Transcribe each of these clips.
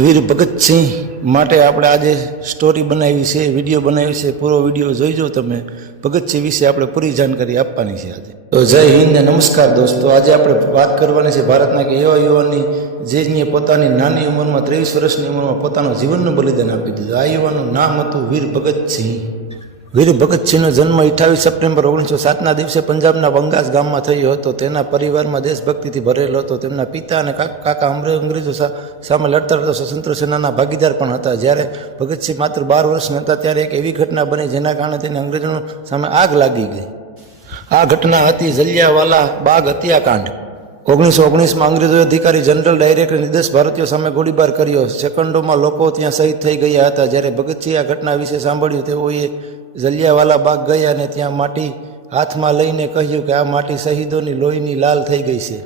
વીર ભગતસિંહ માટે આપણે આજે સ્ટોરી બનાવી છે, વિડીયો બનાવી છે. પૂરો વિડીયો જોઈજો તમે. ભગતસિંહ વિશે આપણે પૂરી જાણકારી આપવાની છે આજે. તો જય હિન્દ ને નમસ્કાર દોસ્તો. આજે આપણે વાત કરવાની છે ભારતના કે એવા યુવાનની જેને પોતાની નાની ઉંમરમાં 23 વર્ષની ઉંમરમાં પોતાનું જીવનનું બલિદાન આપી દીધું. આ યુવાનનું નામ હતું વીર ભગતસિંહ. વીર ભગતસિંહનો જન્મ 28 સપ્ટેમ્બર 1907ના દિવસે પંજાબના બંગાસ ગામમાં થયો હતો. તેના પરિવારમાં દેશભક્તિથી ભરેલો હતો. તેમના પિતા અને કાકા અંગ્રેજો સામે લડતા લડતા સ્વતંત્ર સેનાના ભાગીદાર પણ હતા. જ્યારે ભગતસિંહ માત્ર 12 વર્ષના હતા ત્યારે એક એવી ઘટના બની જેના કારણે તેને અંગ્રેજો સામે આગ લાગી ગઈ. આ ઘટના હતી જલિયાવાલા બાગ હત્યાકાંડ. 1919માં અંગ્રેજોએ અધિકારી જનરલ ડાયરેક્ટર નિર્દેશ ભારતીયો સામે ગોળીબાર કર્યો. સેકન્ડોમાં લોકો ત્યાં શહીદ થઈ ગયા હતા. જ્યારે ભગતસિંહે આ ઘટના વિશે સાંભળ્યું તેઓએ જલિયાવાલા બાગ ગયા અને ત્યાં માટી હાથમાં લઈને કહ્યું કે આ માટી શહીદોની લોહીની લાલ થઈ ગઈ છે.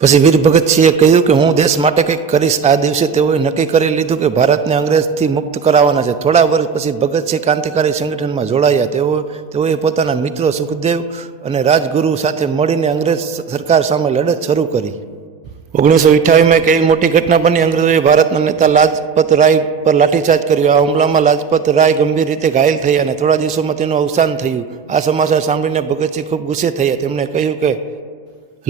પછી વીર ભગતસિંહે કહ્યું કે હું દેશ માટે કંઈક કરીશ. આ દિવસે તેઓએ નક્કી કરી લીધું કે ભારતને અંગ્રેજથી મુક્ત કરાવવાના છે. થોડા વર્ષ પછી ભગતસિંહ ક્રાંતિકારી સંગઠનમાં જોડાયા. તેઓએ પોતાના મિત્રો સુખદેવ અને રાજગુરુ સાથે મળીને અંગ્રેજ સરકાર સામે લડત શરૂ કરી. 1928માં એક એવી મોટી ઘટના બની. અંગ્રેજોએ ભારતના નેતા લાજપત રાય પર લાઠીચાર્જ કર્યો. આ હુમલામાં લાજપત રાય ગંભીર રીતે ઘાયલ થયા અને થોડા દિવસોમાં તેનું અવસાન થયું. આ સમાચાર સાંભળીને ભગતસિંહ ખૂબ ગુસ્સે થયા. તેમણે કહ્યું કે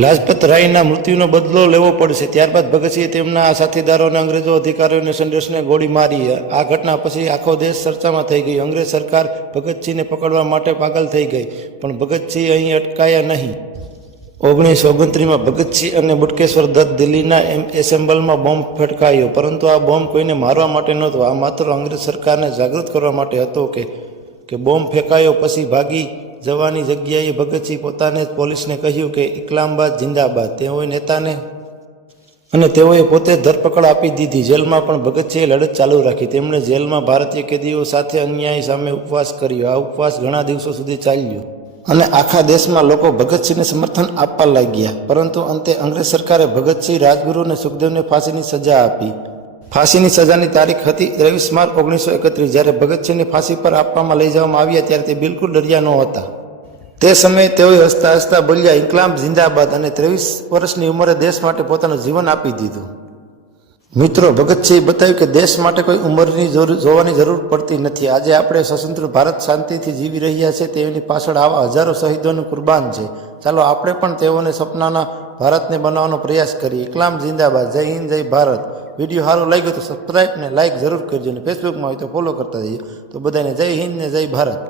લાજપત રાયના મૃત્યુનો બદલો લેવો પડશે. ત્યારબાદ ભગતસિંહે તેમના સાથીદારો અને અંગ્રેજો અધિકારીઓને સંદેશને ગોળી મારી. આ ઘટના પછી આખો દેશ ચર્ચામાં થઈ ગયો. અંગ્રેજ સરકાર ભગતસિંહને પકડવા માટે પાગલ થઈ ગઈ, પણ ભગતસિંહ અહીં અટકાયા નહીં. 1929માં ભગતસિંહ અને બટુકેશ્વર દત્ત દિલ્હીના એસેમ્બલમાં બોમ્બ ફટકાયો, પરંતુ આ બોમ્બ કોઈને મારવા માટે નહોતો. આ માત્ર અંગ્રેજ સરકારને જાગૃત કરવા માટે હતો કે બોમ્બ ફેંકાયો પછી ભાગી જવાની જગ્યાએ ભગતસિંહ પોતાને પોલીસને કહ્યું કે ઇસ્લામાબાદ જિંદાબાદ. તેઓએ નેતાને અને તેઓએ પોતે ધરપકડ આપી દીધી. જેલમાં પણ ભગતસિંહે લડત ચાલુ રાખી. તેમણે જેલમાં ભારતીય કેદીઓ સાથે અન્યાય સામે ઉપવાસ કર્યો. આ ઉપવાસ ઘણા દિવસો સુધી ચાલ્યો અને આખા દેશમાં લોકો ભગતસિંહને સમર્થન આપવા લાગ્યા. પરંતુ અંતે અંગ્રેજ સરકારે ભગતસિંહ, રાજગુરુ અને સુખદેવને ફાંસીની સજા આપી. ફાંસીની સજાની તારીખ હતી 23 માર્ચ 1931. જ્યારે ભગતસિંહને ફાંસી પર આપવામાં લઈ જવામાં આવ્યા ત્યારે તે બિલકુલ ડર્યા નહોતા. તે સમયે તેઓએ હસતા હસતા બોલ્યા ઇન્કલાબ જિંદાબાદ અને 23 વર્ષની ઉંમરે દેશ માટે પોતાનું જીવન આપી દીધું. મિત્રો, ભગતસિંહે બતાવ્યું કે દેશ માટે કોઈ ઉંમરની જોવાની જરૂર પડતી નથી. આજે આપણે સ્વતંત્ર ભારત શાંતિથી જીવી રહ્યા છે. તેની પાછળ આવા હજારો શહીદોનું કુરબાન છે. ચાલો આપણે પણ તેઓને સપનાના ભારતને બનાવવાનો પ્રયાસ કરીએ. ઇસ્લામ જિંદાબાદ. જય હિન્દ, જય ભારત. વિડીયો સારો લાગ્યો તો સબસ્ક્રાઈબ ને લાઇક જરૂર કરજો અને ફેસબુકમાં હોય તો ફોલો કરતા જઈએ. તો બધાને જય હિન્દ ને જય ભારત.